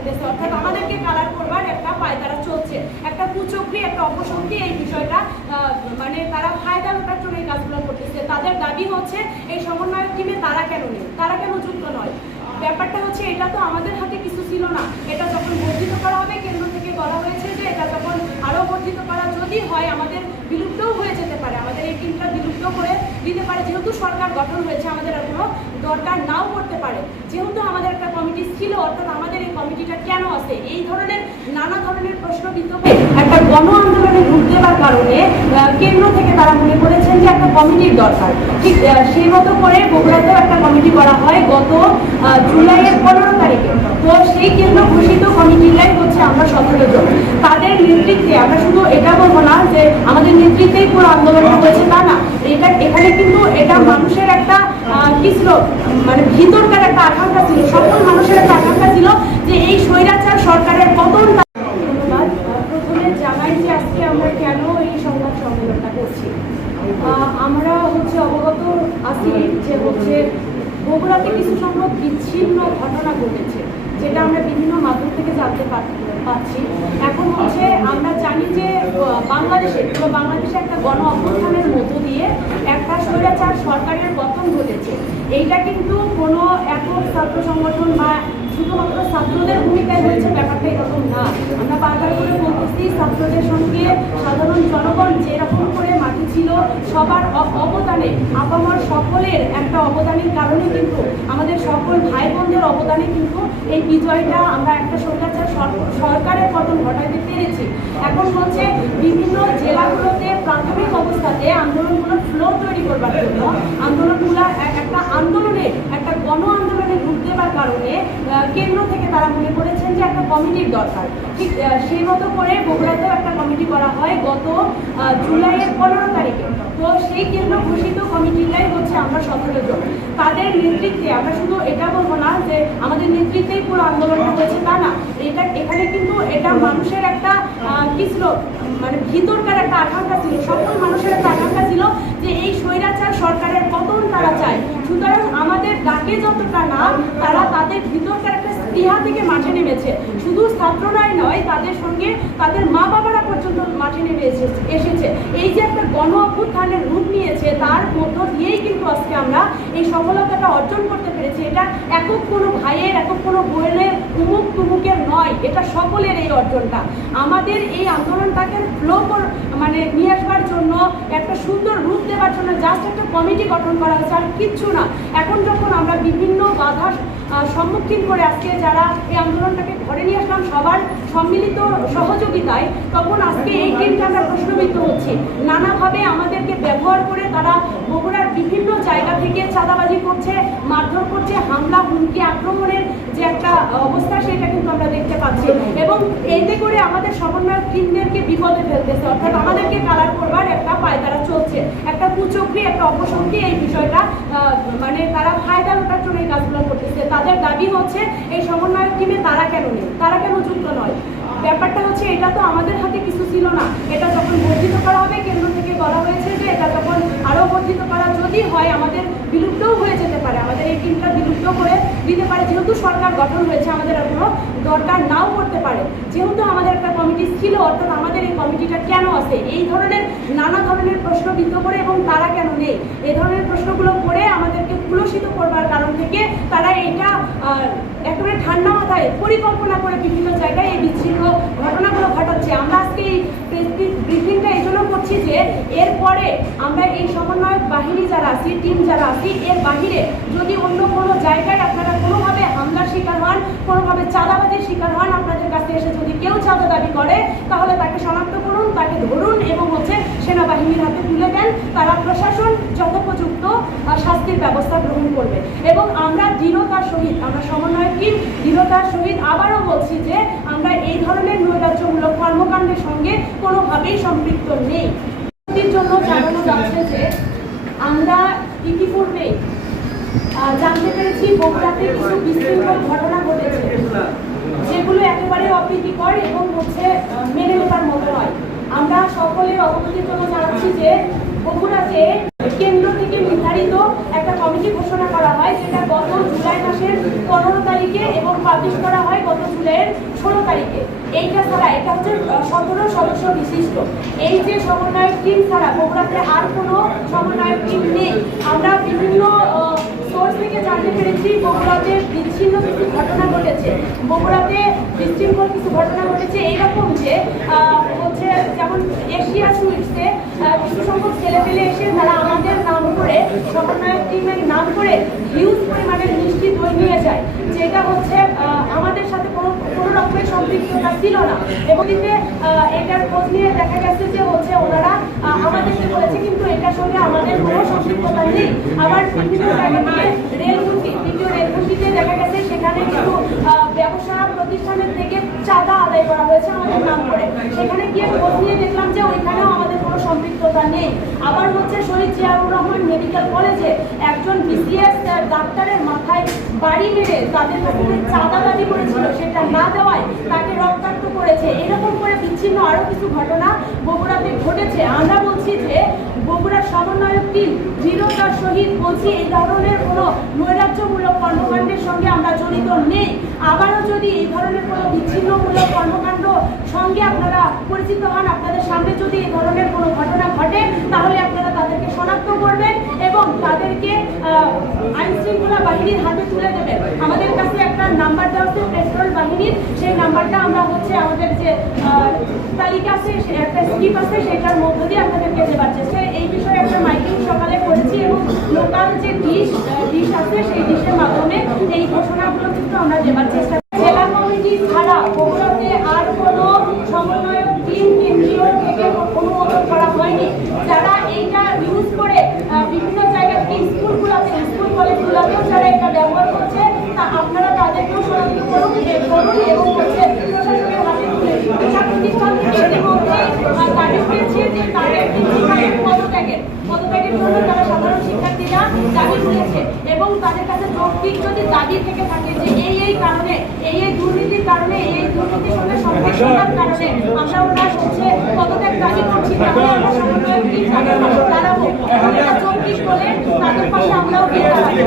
ফেলতেছে অর্থাৎ আমাদেরকে কালার করবার একটা পায়তারা চলছে। একটা কুচক্রি, একটা অপশক্তি এই বিষয়টা মানে তারা ফায়দা লোটার কাজগুলো করতেছে। তাদের দাবি হচ্ছে, এই সমন্বয়ক টিমে তারা কেন নেই? তারা কেন যুক্ত নয়? ব্যাপারটা হচ্ছে, এটা তো আমাদের হাতে কিছু ছিল না। এটা যখন বর্ধিত করা হবে, কেন্দ্র থেকে বলা হয়েছে যে এটা যখন আরও বর্ধিত করা যদি হয়, আমাদের বিলুপ্তও হয়ে যেতে পারে। আমাদের এই টিমটা বিলুপ্ত করে দিতে পারে। যেহেতু সরকার গঠন হয়েছে, আমাদের আর কোনো দরকার নাও করতে পারে যেহেতু আমাদের একটা কমিটি ছিল অর্থাৎ আমাদের এই আছে। এই ধরনের, নানা ধরনের প্রশ্ন বিদ্যমান একটা গণ আন্দোলনে রূপ দেওয়ার কারণে কেন্দ্র থেকে তারা মনে করেছেন যে একটা কমিটির দরকার। ঠিক সেই মতো করে বগুড়াতেও একটা কমিটি করা হয় গত জুলাইয়ের পনেরো তারিখে। তো সেই কেন্দ্র ঘোষিত কমিটিরাই হচ্ছে আমরা সতেরো জন। তাদের নেতৃত্বে, আমরা শুধু এটা বলব না যে আমাদের নেতৃত্বেই পুরো আন্দোলনটা হয়েছে তা না। এটা, এখানে কিন্তু এটা মানুষের একটা কি ছিল মানে ভিতরকার একটা আকাঙ্ক্ষা ছিল, সকল মানুষের একটা আকাঙ্ক্ষা ছিল যে এই স্বৈরাচার সরকারের পতন ধন্যবাদ আহ, প্রথমে জানাই যে আজকে আমরা কেন এই সংবাদ সম্মেলনটা করছি আহ, আমরা হচ্ছে অবগত আছি যে হচ্ছে বগুড়াতে কিছু সংখ্যক বিচ্ছিন্ন ঘটনা ঘটেছে, যেটা আমরা বিভিন্ন মাধ্যম থেকে জানতে পাচ্ছি। এখন হচ্ছে আমরা জানি যে বাংলাদেশে, পুরো বাংলাদেশে একটা গণ অভ্যুত্থানের মধ্য দিয়ে একটা স্বৈরাচার সরকারের পতন ঘটেছে। এইটা কিন্তু কোনো একক ছাত্র সংগঠন বা শুধুমাত্র ছাত্রদের ভূমিকায় হয়েছে ব্যাপারটা এরকম না। আমরা বারবার করে বলতেছি, ছাত্রদের সঙ্গে সাধারণ জনগণ যেরকম সবার অবদানে, আপামার সকলের একটা অবদানের কারণে কিন্তু আমাদের সকল ভাই বোনদের অবদানে কিন্তু এই বিজয়টা আমরা একটা সরকার সরকারের পতন ঘটাইতে পেরেছি। এখন হচ্ছে বিভিন্ন জেলাগুলোতে প্রাথমিক অবস্থাতে আন্দোলনগুলোর ফ্লো তৈরি করবার জন্য আন্দোলনগুলো এক- একটা আন্দোলনে একটা গণ আন্দোলনে রূপ দেওয়ার কারণে কেন্দ্র থেকে তারা মনে করেছেন যে একটা কমিটির দরকার। ঠিক সেই মতো করে বগুড়াতেও একটা কমিটি করা হয় গত জুলাইয়ের পনেরো তারিখে। তো সেই কেন্দ্র ঘোষিত কমিটিরাই হচ্ছে আমরা সতেরো জন। তাদের নেতৃত্বে, আমরা শুধু এটা বলব না যে আমাদের নেতৃত্বেই পুরো আন্দোলনটা হয়েছে তা না। এটা, এখানে কিন্তু এটা মানুষের একটা কি ছিল মানে ভিতরকার একটা আকাঙ্ক্ষা ছিল, সকল মানুষের একটা আকাঙ্ক্ষা ছিল যে এই স্বৈরাচার সরকারের পতন তারা চায়? সুতরাং আমাদের ডাকে যতটা না তারা তাদের ভিতরকার একটা স্পৃহা থেকে মাঠে নেমেছে। শুধু ছাত্ররাই নয়, তাদের সঙ্গে তাদের মা বাবারা পর্যন্ত মাঠে নেমে এসেছে এই যে একটা গণ অভ্যুত্থানের রূপ নিয়েছে, তার মধ্য দিয়েই কিন্তু আজকে আমরা এই সফলতাটা অর্জন করতে পেরেছি। এটা একক কোনো ভাইয়ের, একক কোনো বোনের উমুক তুমুকের নয়, এটা সকলের এই অর্জনটা। আমাদের এই আন্দোলনটাকে ফ্লো মানে নিয়ে আসবার জন্য একটা সুন্দর রূপ দেওয়ার জন্য জাস্ট একটা কমিটি গঠন করা হয়েছে আর কিচ্ছু না। এখন যখন আমরা বিভিন্ন বাধা সম্মুখীন করে আজকে যারা এই আন্দোলনটাকে ঘরে নিয়ে আসলাম সবার সম্মিলিত সহযোগিতায়, তখন আজকে এই টিমটা আমরা প্রশ্নবিদ্ধ হচ্ছি। নানাভাবে আমাদেরকে ব্যবহার করে তারা বগুড়ার বিভিন্ন জায়গা থেকে চাঁদাবাজি করছে, মারধর করছে, হামলা, হুমকি, আক্রমণের যে একটা অবস্থা সেটা কিন্তু আমরা দেখতে পাচ্ছি এবং এতে করে আমাদের সমন্বয়ক টিমদেরকে বিপদে ফেলতেছে। অর্থাৎ আমাদেরকে কালার করবার একটা পায়তারা চলছে। একটা কুচক্রি, একটা অপশক্তি এই বিষয়টা মানে তারা ফায়দা লোটার জন্য এই কাজগুলো করতেছে। তাদের দাবি হচ্ছে, এই সমন্বয়ক টিমে তারা কেন নেই? তারা কেন যুক্ত নয়? ব্যাপারটা হচ্ছে, এটা তো আমাদের হাতে কিছু ছিল না। এটা যখন বর্ধিত করা হবে, কেন্দ্র থেকে বলা হয়েছে যে এটা যখন আরও বর্ধিত করা যদি হয়, আমাদের বিলুপ্তও হয়ে যেতে পারে। আমাদের এই টিমটা বিলুপ্ত করে দিতে পারে, যেহেতু সরকার গঠন হয়েছে, আমাদের আর কোনো দরকার নাও করতে পারে। যেহেতু আমাদের একটা কমিটি ছিল, অর্থাৎ আমাদের এই কমিটিটা কেন আছে? এই ধরনের নানা ধরনের প্রশ্ন বিদ্ধ করে এবং তারা কেন নেই? এই ধরনের প্রশ্নগুলো করে আমাদেরকে কুলসিত করবার কারণ থেকে তারা এটা একেবারে ঠান্ডা মাথায় পরিকল্পনা করে বিভিন্ন জায়গায় এই বিচ্ছিন্ন ঘটনাগুলো ঘটাচ্ছে। আমরা আজকে এই ব্রিফিংটা এই জন্য করছি যে, এরপরে আমরা এই সমন্বয়ক বাহিনী যারা আছি টিম যারা আছি, এর বাহিরে যদি অন্য কোনো জায়গায় আপনারা কোনোভাবে হামলার শিকার হন, কোনোভাবে চাঁদাবাজির শিকার হন, আপনাদের কাছে এসে যদি কেউ চাঁদা দাবি করে, তাহলে তাকে শনাক্ত করুন, তাকে ধরুন এবং হচ্ছে সেনাবাহিনীর হাতে তুলে দেন। তারা প্রশাসন যথোপযুক্ত শাস্তির ব্যবস্থা গ্রহণ করবে। এবং আমরা দৃঢ়তার সহিত, আমরা সমন্বয় টিম দৃঢ়তার সহিত আবারও বলছি যে আমরা এই ধরনের নৈরাজ্যমূলক কর্মকাণ্ডের সঙ্গে কোনোভাবেই সম্পৃক্ত নেই। জন্য জানানো যাচ্ছে যে আমরা ইতিপূর্বে জানতে পেরেছি বগুড়াতে কিছু বিশৃঙ্খল ঘটনা ঘটেছে, যেগুলো একেবারে অপ্রীতিকর এবং হচ্ছে মেনে নেবার মতো নয়। আমরা সকলের অবগতির জন্য জানাচ্ছি যে বগুড়াতে কেন্দ্র থেকে নির্ধারিত একটা কমিটি ঘোষণা করা হয়, যেটা গত জুলাই মাসের পনেরো তারিখে এবং পাবলিশ করা হয় গত জুলাইয়ের ষোলো তারিখে। এইটা ছাড়া, এটা হচ্ছে সতেরো সদস্য বিশিষ্ট। এই যে সমন্বয়ক টিম ছাড়া বগুড়াতে আর কোনো সমন্বয়ক টিম নেই। আমরা বিভিন্ন সোর্স থেকে জানতে পেরেছি বগুড়াতে বিচ্ছিন্ন কিছু ঘটনা ঘটেছে। বগুড়াতে বিশৃঙ্খল কিছু ঘটনা ঘটেছে। এইরকম যে হচ্ছে যেমন এশিয়া সুইটসে কিছু সংখ্যক ছেলেপেলে এসে তারা আমাদের করে সমন্বয়ক টিমের নাম করে হিউজ পরিমাণের মিষ্টি দই নিয়ে যায় যেটা হচ্ছে আমাদের সাথে কোনো কোনো রকমের সম্পৃক্ততা ছিল না। এবং এতে, এটার খোঁজ নিয়ে দেখা গেছে যে হচ্ছে ওনারা আমাদেরকে বলেছে কিন্তু এটার সঙ্গে আমাদের কোনো সম্পৃক্ততা নেই। আবার বিভিন্ন জায়গা থেকে রেলগুটি দ্বিতীয় রেলগুটিতে দেখা গেছে সেখানে কিন্তু ব্যবসা প্রতিষ্ঠানের থেকে চাঁদা আদায় করা হয়েছে আমাদের নাম করে। সেখানে গিয়ে খোঁজ নিয়ে দেখলাম যে ওইখানেও আমাদের কোনো সম্পৃক্ততা নেই। আবার হচ্ছে শহীদ রহমান মেডিকেল কলেজে একজন বিসিএস ডাক্তারের মাথায় বাড়ি মেরে তাদের কাছে চাঁদা দাবি করেছিল, সেটা না দেওয়ায় তাকে রক্তাক্ত করেছে। এরকম করে বিচ্ছিন্ন আরও কিছু ঘটনা বগুড়াতে ঘটেছে। আমরা বলছি যে বগুড়ার সমন্বয়ক টিম দৃঢ়তার সহিত বলছি, এই ধরনের কোনো নৈরাজ্যমূলক কর্মকাণ্ডের সঙ্গে আমরা জড়িত নেই। আবারও যদি এই ধরনের কোনো বিচ্ছিন্নমূলক কর্মকাণ্ড সঙ্গে আপনারা পরিচিত হন, আপনাদের সামনে যদি এই ধরনের কোনো ঘটনা ঘটে, তাহলে আপনারা তাদেরকে শনাক্ত করবেন এবং তাদেরকে আইন শৃঙ্খলা বাহিনীর হাতে তুলে দেবেন আমাদের কাছে একটা নাম্বার দেওয়া আছে, পেট্রোল বাহিনীর। সেই নাম্বারটা আমরা হচ্ছে আমাদের যে তালিকা আছে একটা স্কিপ আছে, সেটার মধ্য দিয়ে আপনাদেরকে দেওয়ার চেষ্টা। এই বিষয়ে একটা মাইকিং সকালে করেছি এবং লোকাল যে ডিশ ডিশ আছে, সেই ডিশের মাধ্যমে এই ঘোষণাগুলো কিন্তু আমরা দেওয়ার চেষ্টা এবং তাদের কাছে যৌক্তিক যদি দাবি থেকে থাকে যে এই এই কারণে এই এই দুর্নীতির কারণে এই এই দুর্নীতির সঙ্গে সংশ্লিষ্টতার কারণে আমরা ওরা হচ্ছে পদত্যাগ দাবি করছি তাহলে আমরা সমন্বয় দিন দাঁড়াবো যৌক্তিক বলে তাদের পাশে আমরাও